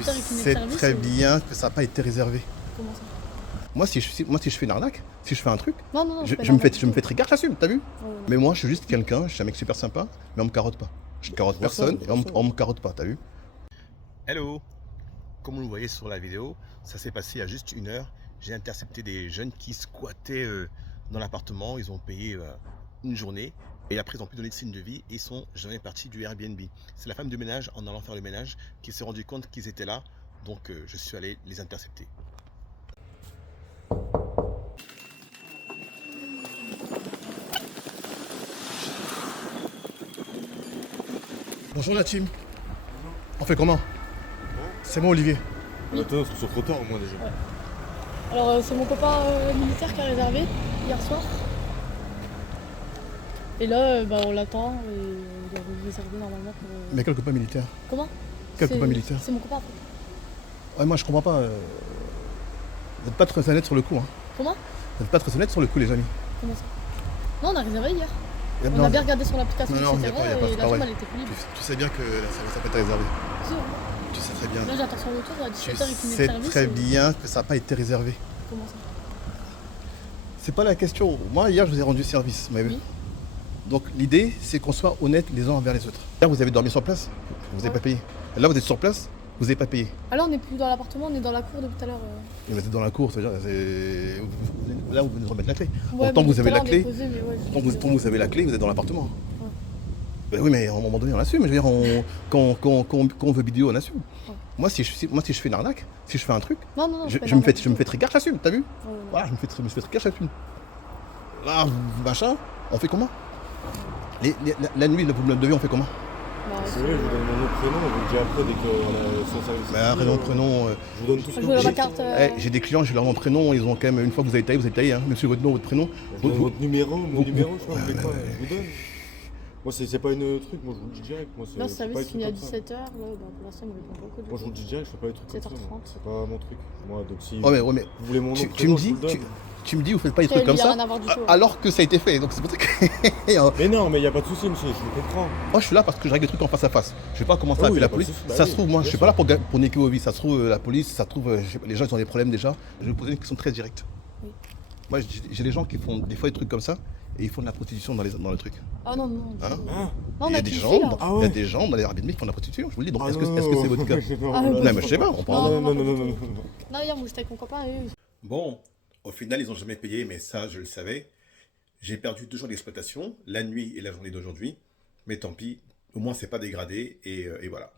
17h et qu'ils mettent sais service. très bien que ça n'a pas été réservé. Comment ça? Moi, si je fais une arnaque, si je fais un truc, Non, non, non, je, c'est pas je me fais, normal. je me fais très gaffe, j'assume, t'as vu? Ouais, ouais, Mais moi, je suis juste quelqu'un, je suis un mec super sympa, mais on me carotte pas. Je ne carotte Je vois ça, personne je et vois ça. on me carotte pas, t'as vu? Hello! Comme vous le voyez sur la vidéo, ça s'est passé il y a juste 1 heure. J'ai intercepté des jeunes qui squattaient dans l'appartement. Ils ont payé une journée et après ils n'ont plus donné de signe de vie et ils sont jamais partis du Airbnb. C'est la femme du ménage, en allant faire le ménage, qui s'est rendu compte qu'ils étaient là. Donc je suis allé les intercepter. Bonjour la team. On fait comment? C'est moi Olivier. Attends, on se sur trottoir au moins déjà. Ouais. Alors, c'est mon copain militaire qui a réservé hier soir. Et là, on l'attend et il doit réserver normalement pour. Mais quel copain militaire? Comment? Quel C'est- copain militaire? C'est mon copain en fait. Ouais, moi je comprends pas. Vous n'êtes pas très honnête sur le coup. Hein. Comment? Vous n'êtes pas très honnête sur le coup, les amis. Comment ça? Non, on a réservé hier. On Non, a bien regardé sur l'application, Non, etc. y a pas, et c'est la pas chambre vrai. elle était plus libre. Tu sais bien que ça peut être réservé. Si, ouais. Tu sais très bien. Là, j'attends son retour à Tu 17h et qu'il met sais service. très et- bien que ça n'a pas été réservé. Comment ça? C'est pas la question. Moi, hier, je vous ai rendu service. Vous m'avez vu. Oui. Donc, l'idée, c'est qu'on soit honnête les uns envers les autres. Là, vous avez dormi sur place, vous n'avez Ouais. pas payé. Là, vous êtes sur place, vous n'avez pas payé. Ah là, on n'est plus dans l'appartement, on est dans la cour depuis tout à l'heure. Et vous êtes dans la cour, c'est-à-dire, là, vous venez de remettre la clé. Ouais, Tant que mais vous avez tout à la l'heure, on clé, est posé, mais ouais, tant que vous avez la clé, vous êtes dans l'appartement. Ben oui, mais à un moment donné, on assume. Je veux dire, quand on veut vidéo, on assume. Ouais. Moi, si je fais une arnaque, si je fais un truc, Non, non, non. je c'est pas me normal. fais très gaffe, j'assume, t'as vu? Ouais, ouais. Voilà, je me fais très gaffe, j'assume. Là, machin, on fait comment? La nuit, vous me le devez, on fait comment? Bah, C'est vrai, je vous donne mon nom, prénom, on vous le dit après dès qu'on a son service. Bah, prénom, prénom. Je vous donne tout ce Je que veux vous ma voulez. carte. J'ai des clients, j'ai leur nom, prénom, ils ont quand même, une fois que vous avez taillé, hein. Monsieur, votre nom, votre prénom. Je vous donne votre numéro, mon vous- numéro, je sais pas, vous voulez ouais, quoi, ouais. je vous donne. Moi, c'est pas une truc, moi je vous le dis direct. Moi, Là, c'est ce service pas des finit à trucs comme ça. 17h. Là, pour l'instant, il me répond pas. Moi, je vous le dis direct, je fais pas des trucs comme ça. 7h30. moi. C'est pas mon truc. Moi, donc si Ouais, mais vous voulez mon nom, tu prénom, me je dis, vous le donne. tu me dis, vous faites pas des Après, trucs comme il y a ça, rien à voir du tout, ouais. alors que ça a été fait. Donc c'est pour ça que. Mais non, mais y a pas de souci, monsieur, je vous comprends. Moi, je suis là parce que je règle les trucs en face à face. Je vais pas commencer Oh à oui, appeler y la a pas de police. souci. Bah Ça oui, se trouve, moi, bien je suis sûr. pas là pour niquer vos vies. Ça se trouve, la police, ça se trouve, les gens, ils ont des problèmes déjà. Je vais vous poser une question très directe. Oui. Moi, j'ai des gens qui font des fois des trucs comme ça et ils font de la prostitution dans le truc. Ah non, non. Hein Ah, Non, on Il y a a des tout gens, fait, là. Ah il y a ouais. des gens dans les Airbnb qui font de la prostitution. Je vous le dis. Donc, ah est-ce non, que c'est votre cas? Ah, non, ouais, Non, mais je sais pas. On parle. Non, non, non, non, non, non. Non, hier, moi, j'étais avec mon copain et eux, Bon, au final, ils n'ont jamais payé, mais ça, je le savais. J'ai perdu 2 jours d'exploitation, la nuit et la journée d'aujourd'hui. Mais tant pis, au moins, c'est pas dégradé et voilà.